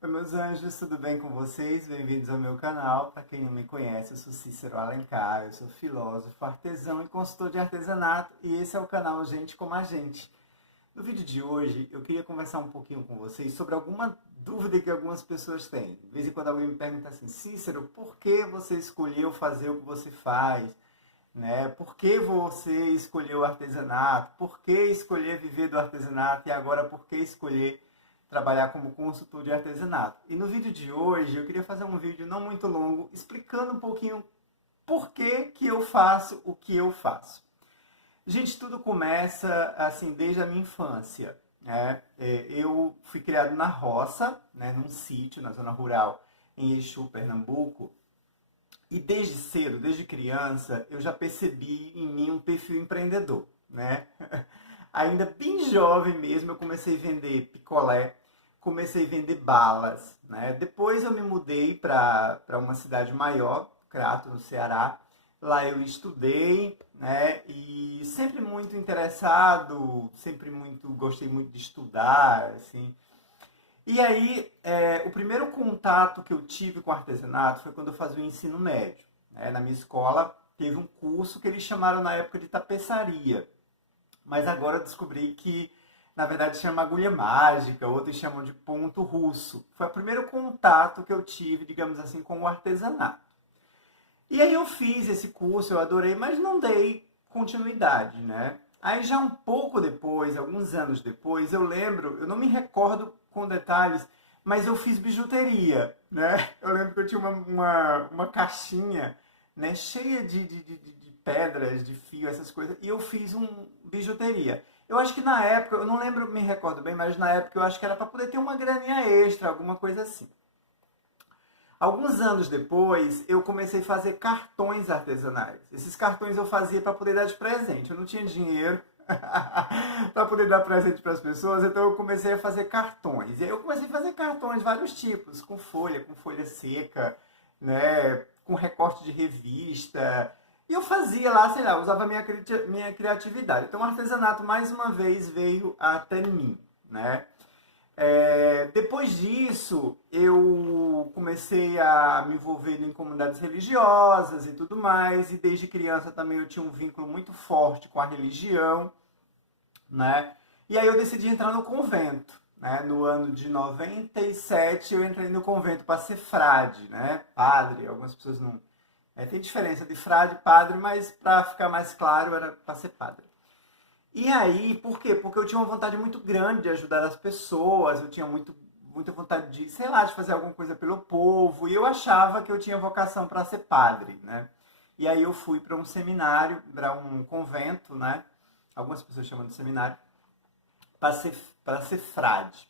Oi, meus anjos, tudo bem com vocês? Bem-vindos ao meu canal. Para quem não me conhece, eu sou Cícero Alencar, eu sou filósofo, artesão e consultor de artesanato, e esse é o canal Gente Como a Gente. No vídeo de hoje, eu queria conversar um pouquinho com vocês sobre alguma dúvida que algumas pessoas têm. De vez em quando alguém me pergunta assim, Cícero, por que você escolheu fazer o que você faz? Né? Por que você escolheu o artesanato? Por que escolher viver do artesanato? E agora, por que escolher trabalhar como consultor de artesanato? E no vídeo de hoje, eu queria fazer um vídeo não muito longo, explicando um pouquinho por que eu faço o que eu faço. Gente, tudo começa assim desde a minha infância. Né? Eu fui criado na roça, né, num sítio, na zona rural, em Exu, Pernambuco. E desde cedo, desde criança, eu já percebi em mim um perfil empreendedor, né? Ainda bem jovem mesmo, eu comecei a vender picolé, comecei a vender balas, né? Depois eu me mudei para uma cidade maior, Crato, no Ceará. Lá eu estudei, né? E sempre muito interessado, gostei muito de estudar, assim. E aí, o primeiro contato que eu tive com artesanato foi quando eu fazia o ensino médio. Né? Na minha escola, teve um curso que eles chamaram na época de tapeçaria. Mas agora eu descobri que, na verdade, chama agulha mágica, outros chamam de ponto russo. Foi o primeiro contato que eu tive, digamos assim, com o artesanato. E aí eu fiz esse curso, eu adorei, mas não dei continuidade, né? Aí já um pouco depois, alguns anos depois, eu lembro, eu não me recordo com detalhes, mas eu fiz bijuteria, né? Eu lembro que eu tinha uma caixinha, né, cheia de pedras, de fio, essas coisas, e eu fiz um bijuteria. Eu acho que na época, eu não lembro, me recordo bem, mas na época eu acho que era para poder ter uma graninha extra, alguma coisa assim. Alguns anos depois, eu comecei a fazer cartões artesanais. Esses cartões eu fazia para poder dar de presente. Eu não tinha dinheiro para poder dar presente para as pessoas, então eu comecei a fazer cartões. E aí eu comecei a fazer cartões de vários tipos, com folha seca, né, com recorte de revista. E eu fazia lá, sei lá, usava a minha criatividade. Então o artesanato, mais uma vez, veio até mim, né? Depois disso, eu comecei a me envolver em comunidades religiosas e tudo mais, e desde criança também eu tinha um vínculo muito forte com a religião, né? E aí eu decidi entrar no convento, né? No ano de 97 eu entrei no convento para ser frade, né? Padre, algumas pessoas não... tem diferença de frade e padre, mas para ficar mais claro era para ser padre. E aí, por quê? Porque eu tinha uma vontade muito grande de ajudar as pessoas, eu tinha muita vontade de, sei lá, de fazer alguma coisa pelo povo, e eu achava que eu tinha vocação para ser padre, né? E aí eu fui para um seminário, para um convento, né? Algumas pessoas chamam de seminário, para ser frade.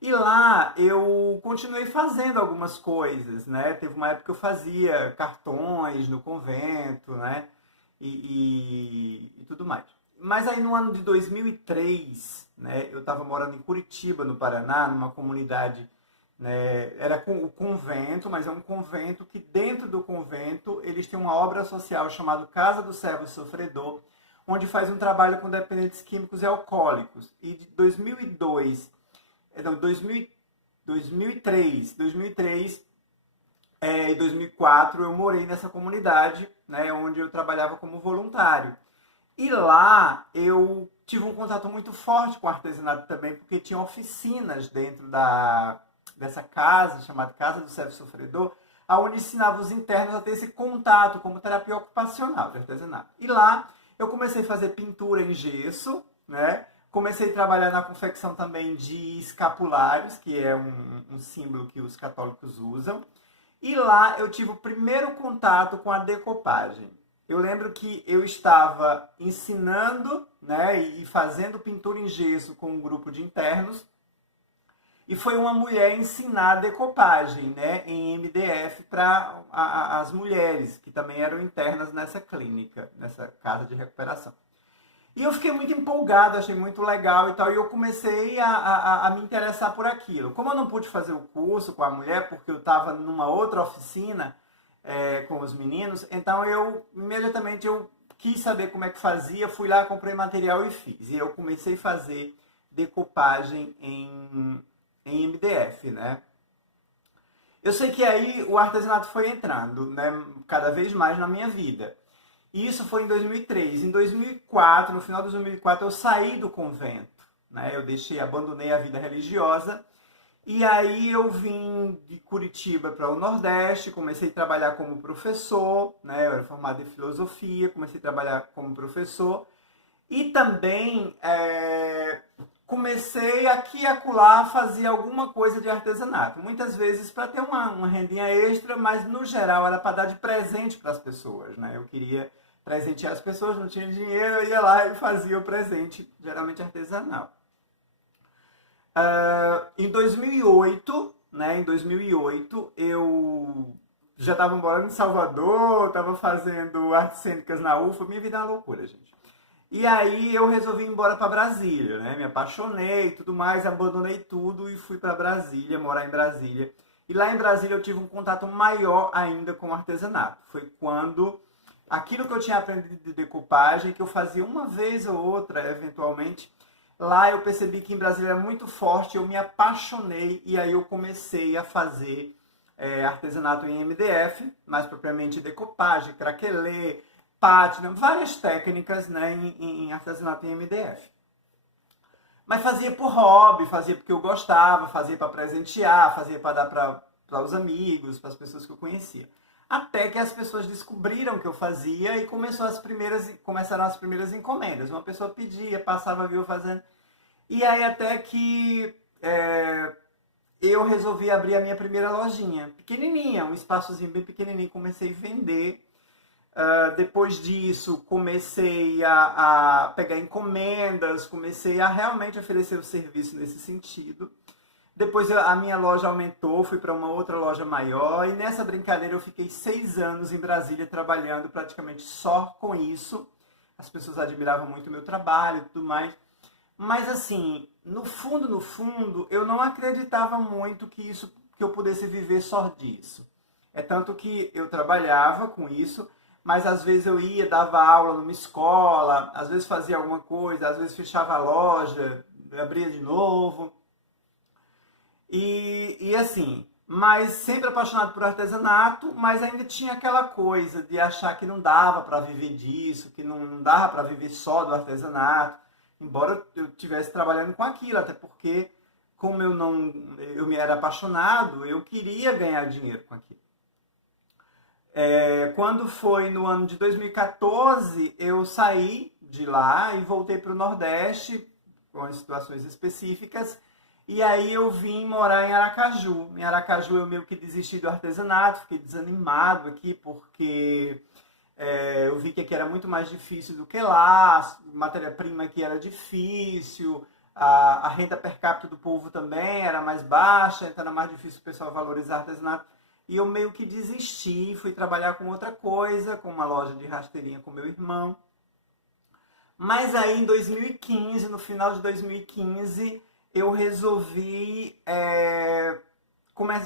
E lá eu continuei fazendo algumas coisas, né? Teve uma época que eu fazia cartões no convento, né? E tudo mais. Mas aí no ano de 2003, né, eu estava morando em Curitiba, no Paraná, numa comunidade, né, era o convento, mas é um convento que dentro do convento eles têm uma obra social chamada Casa do Servo Sofredor, onde faz um trabalho com dependentes químicos e alcoólicos. E de 2002, não, 2003 e 2004 eu morei nessa comunidade, né, onde eu trabalhava como voluntário. E lá eu tive um contato muito forte com o artesanato também, porque tinha oficinas dentro dessa casa, chamada Casa do Servo Sofredor, onde ensinava os internos a ter esse contato como terapia ocupacional de artesanato. E lá eu comecei a fazer pintura em gesso, né? Comecei a trabalhar na confecção também de escapulários, que é um símbolo que os católicos usam. E lá eu tive o primeiro contato com a decopagem. Eu lembro que eu estava ensinando, né, e fazendo pintura em gesso com um grupo de internos, e foi uma mulher ensinar a decopagem, né, em MDF para as mulheres, que também eram internas nessa clínica, nessa casa de recuperação. E eu fiquei muito empolgado, achei muito legal e tal, e eu comecei a me interessar por aquilo. Como eu não pude fazer o curso com a mulher, porque eu estava numa outra oficina com os meninos, então imediatamente eu quis saber como é que fazia, fui lá, comprei material e fiz. E eu comecei a fazer decopagem em MDF, né? Eu sei que aí o artesanato foi entrando, né, cada vez mais na minha vida. E isso foi em 2003. Em 2004, no final de 2004, eu saí do convento, né? Eu abandonei a vida religiosa. E aí eu vim de Curitiba para o Nordeste, comecei a trabalhar como professor, né? Eu era formado em filosofia, comecei a trabalhar como professor. E também comecei aqui e acolá a fazer alguma coisa de artesanato. Muitas vezes para ter uma rendinha extra, mas no geral era para dar de presente para as pessoas, né? Eu queria presentear as pessoas, não tinha dinheiro, eu ia lá e fazia o presente, geralmente artesanal. Em 2008, né, eu já estava morando em Salvador, estava fazendo artes cênicas na UFA, minha vida é uma loucura, gente. E aí eu resolvi ir embora para Brasília, né? Me apaixonei e tudo mais, abandonei tudo e fui para Brasília, morar em Brasília. E lá em Brasília eu tive um contato maior ainda com o artesanato. Foi quando aquilo que eu tinha aprendido de decupagem, que eu fazia uma vez ou outra, eventualmente, lá eu percebi que em Brasília era muito forte, eu me apaixonei e aí eu comecei a fazer artesanato em MDF, mais propriamente decupagem, craquelê, pátina, várias técnicas, né, em artesanato em MDF. Mas fazia por hobby, fazia porque eu gostava, fazia para presentear, fazia para dar para os amigos, para as pessoas que eu conhecia. Até que as pessoas descobriram que eu fazia e começaram as primeiras encomendas. Uma pessoa pedia, passava, viu eu fazendo. E aí até que eu resolvi abrir a minha primeira lojinha. Pequenininha, um espaçozinho bem pequenininho. Comecei a vender. Depois disso, comecei a pegar encomendas. Comecei a realmente oferecer o serviço nesse sentido. Depois a minha loja aumentou, fui para uma outra loja maior e nessa brincadeira eu fiquei 6 anos em Brasília trabalhando praticamente só com isso. As pessoas admiravam muito o meu trabalho e tudo mais. Mas assim, no fundo, eu não acreditava muito que eu pudesse viver só disso. É tanto que eu trabalhava com isso, mas às vezes eu ia, dava aula numa escola, às vezes fazia alguma coisa, às vezes fechava a loja, abria de novo. E assim, mas sempre apaixonado por artesanato, mas ainda tinha aquela coisa de achar que não dava para viver disso, que não dava para viver só do artesanato, embora eu estivesse trabalhando com aquilo, até porque como eu me era apaixonado, eu queria ganhar dinheiro com aquilo. Quando foi no ano de 2014, eu saí de lá e voltei para o Nordeste, com situações específicas, e aí eu vim morar em Aracaju. Em Aracaju eu meio que desisti do artesanato, fiquei desanimado aqui, porque eu vi que aqui era muito mais difícil do que lá, matéria-prima aqui era difícil, a renda per capita do povo também era mais baixa, então era mais difícil o pessoal valorizar artesanato. E eu meio que desisti, fui trabalhar com outra coisa, com uma loja de rasteirinha com meu irmão. Mas aí em 2015, no final de 2015, eu resolvi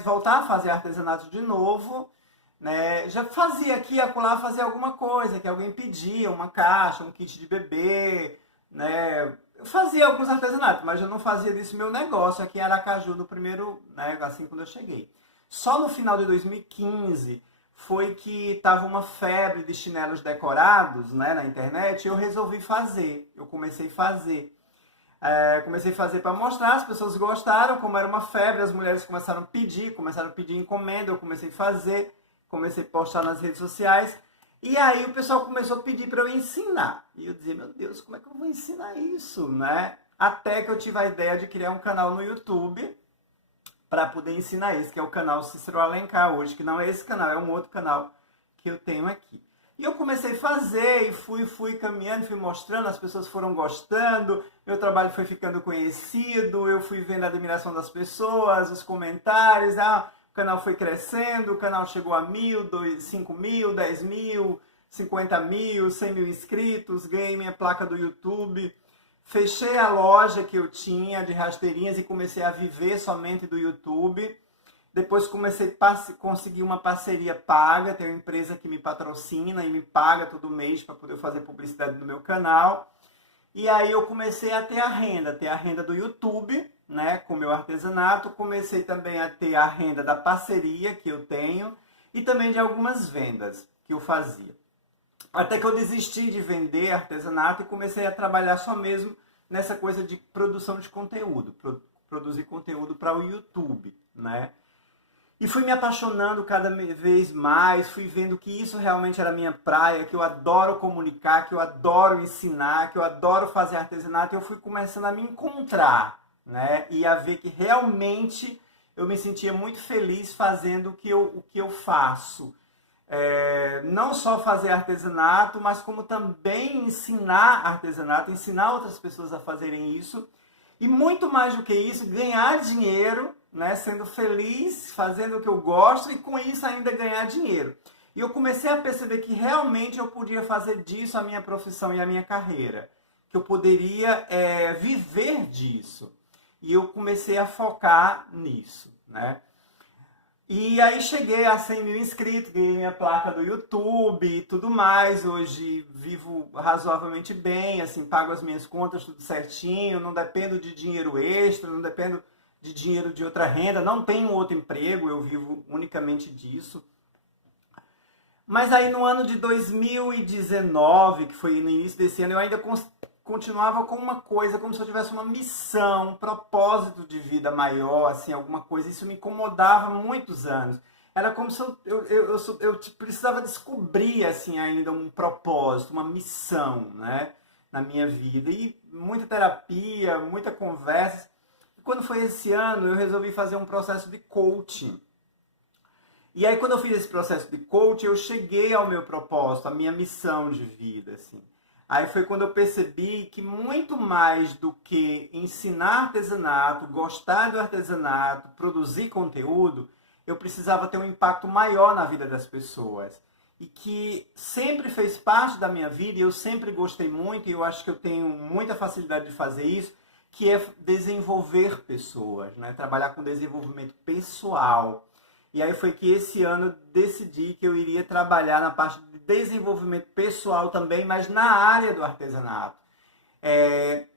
voltar a fazer artesanato de novo, né? Já fazia aqui e acolá, fazer alguma coisa, que alguém pedia, uma caixa, um kit de bebê, né? Eu fazia alguns artesanatos, mas eu não fazia disso meu negócio aqui em Aracaju, no primeiro, né, assim quando eu cheguei. Só no final de 2015 foi que estava uma febre de chinelos decorados, né, na internet, e eu resolvi fazer, eu comecei a fazer. Comecei a fazer para mostrar, as pessoas gostaram, como era uma febre, as mulheres começaram a pedir encomenda, eu comecei a fazer, comecei a postar nas redes sociais, e aí o pessoal começou a pedir para eu ensinar. E eu dizia, meu Deus, como é que eu vou ensinar isso, né? Até que eu tive a ideia de criar um canal no YouTube para poder ensinar isso, que é o canal Cícero Alencar hoje, que não é esse canal, é um outro canal que eu tenho aqui. E eu comecei a fazer e fui caminhando, fui mostrando, as pessoas foram gostando, meu trabalho foi ficando conhecido, eu fui vendo a admiração das pessoas, os comentários, o canal foi crescendo, o canal chegou a 1.000, 5.000, 10.000, 50.000, 100.000 inscritos, ganhei minha placa do YouTube, fechei a loja que eu tinha de rasteirinhas e comecei a viver somente do YouTube. Depois comecei a conseguir uma parceria paga, tem uma empresa que me patrocina e me paga todo mês para poder fazer publicidade no meu canal. E aí eu comecei a ter a renda do YouTube, né, com o meu artesanato. Comecei também a ter a renda da parceria que eu tenho e também de algumas vendas que eu fazia. Até que eu desisti de vender artesanato e comecei a trabalhar só mesmo nessa coisa de produção de conteúdo, produzir conteúdo para o YouTube, né? E fui me apaixonando cada vez mais, fui vendo que isso realmente era a minha praia, que eu adoro comunicar, que eu adoro ensinar, que eu adoro fazer artesanato. E eu fui começando a me encontrar, né? E a ver que realmente eu me sentia muito feliz fazendo o que eu faço. Não só fazer artesanato, mas como também ensinar artesanato, ensinar outras pessoas a fazerem isso. E muito mais do que isso, ganhar dinheiro, né, sendo feliz, fazendo o que eu gosto e com isso ainda ganhar dinheiro. E eu comecei a perceber que realmente eu podia fazer disso a minha profissão e a minha carreira. Que eu poderia viver disso. E eu comecei a focar nisso, né? E aí cheguei a 100 mil inscritos, ganhei minha placa do YouTube e tudo mais. Hoje vivo razoavelmente bem, assim, pago as minhas contas tudo certinho, não dependo de dinheiro extra, não dependo de dinheiro de outra renda, não tenho outro emprego, eu vivo unicamente disso. Mas aí no ano de 2019, que foi no início desse ano, eu ainda continuava com uma coisa, como se eu tivesse uma missão, um propósito de vida maior, assim, alguma coisa. Isso me incomodava há muitos anos. Era como se eu precisava descobrir, assim, ainda um propósito, uma missão, né, na minha vida. E muita terapia, muita conversa. E quando foi esse ano, eu resolvi fazer um processo de coaching. E aí, quando eu fiz esse processo de coaching, eu cheguei ao meu propósito, à minha missão de vida, assim. Aí foi quando eu percebi que muito mais do que ensinar artesanato, gostar do artesanato, produzir conteúdo, eu precisava ter um impacto maior na vida das pessoas. E que sempre fez parte da minha vida, e eu sempre gostei muito, e eu acho que eu tenho muita facilidade de fazer isso, que é desenvolver pessoas, né? Trabalhar com desenvolvimento pessoal. E aí foi que esse ano eu decidi que eu iria trabalhar na parte de desenvolvimento pessoal também, mas na área do artesanato.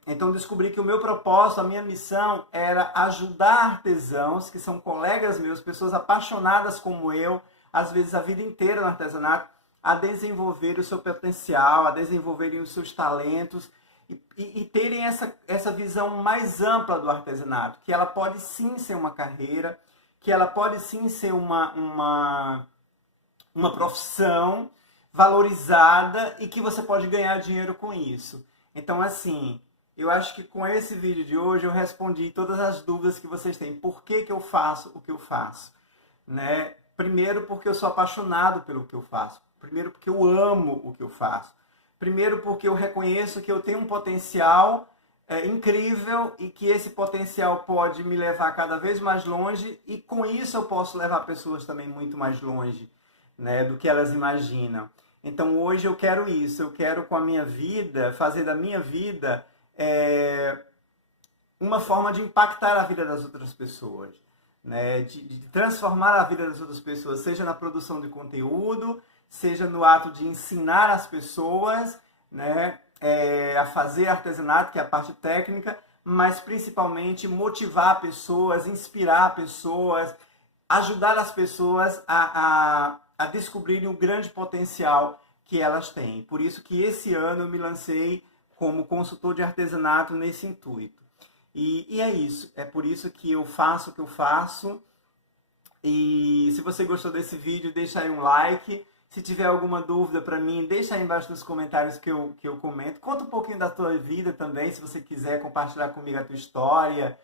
Então descobri que o meu propósito, a minha missão era ajudar artesãos, que são colegas meus, pessoas apaixonadas como eu, às vezes a vida inteira no artesanato, a desenvolver o seu potencial, a desenvolverem os seus talentos e terem essa visão mais ampla do artesanato, que ela pode sim ser uma carreira, que ela pode sim ser uma profissão valorizada e que você pode ganhar dinheiro com isso. Então, assim, eu acho que com esse vídeo de hoje eu respondi todas as dúvidas que vocês têm. Por que eu faço o que eu faço? Né? Primeiro, porque eu sou apaixonado pelo que eu faço. Primeiro, porque eu amo o que eu faço. Primeiro, porque eu reconheço que eu tenho um potencial incrível e que esse potencial pode me levar cada vez mais longe e com isso eu posso levar pessoas também muito mais longe, né, do que elas imaginam. Então hoje eu quero isso, eu quero com a minha vida, fazer da minha vida uma forma de impactar a vida das outras pessoas, né, de transformar a vida das outras pessoas, seja na produção de conteúdo, seja no ato de ensinar as pessoas, né, a fazer artesanato, que é a parte técnica, mas principalmente motivar pessoas, inspirar pessoas, ajudar as pessoas a descobrirem o grande potencial que elas têm. Por isso que esse ano eu me lancei como consultor de artesanato nesse intuito. E é isso, é por isso que eu faço o que eu faço. E se você gostou desse vídeo, deixa aí um like. Se tiver alguma dúvida para mim, deixa aí embaixo nos comentários que eu comento. Conta um pouquinho da tua vida também, se você quiser compartilhar comigo a tua história.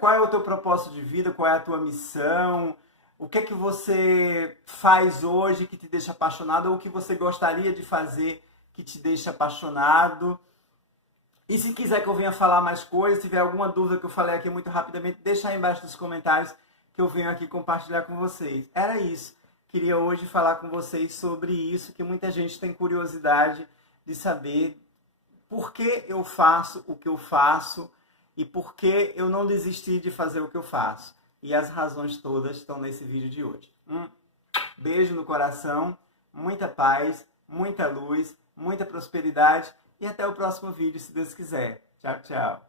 Qual é o teu propósito de vida, qual é a tua missão, o que é que você faz hoje que te deixa apaixonado, ou o que você gostaria de fazer que te deixa apaixonado. E se quiser que eu venha falar mais coisas, se tiver alguma dúvida que eu falei aqui muito rapidamente, deixa aí embaixo nos comentários que eu venho aqui compartilhar com vocês. Era isso. Queria hoje falar com vocês sobre isso, que muita gente tem curiosidade de saber por que eu faço o que eu faço e por que eu não desisti de fazer o que eu faço. E as razões todas estão nesse vídeo de hoje. Beijo no coração, muita paz, muita luz, muita prosperidade e até o próximo vídeo, se Deus quiser. Tchau, tchau.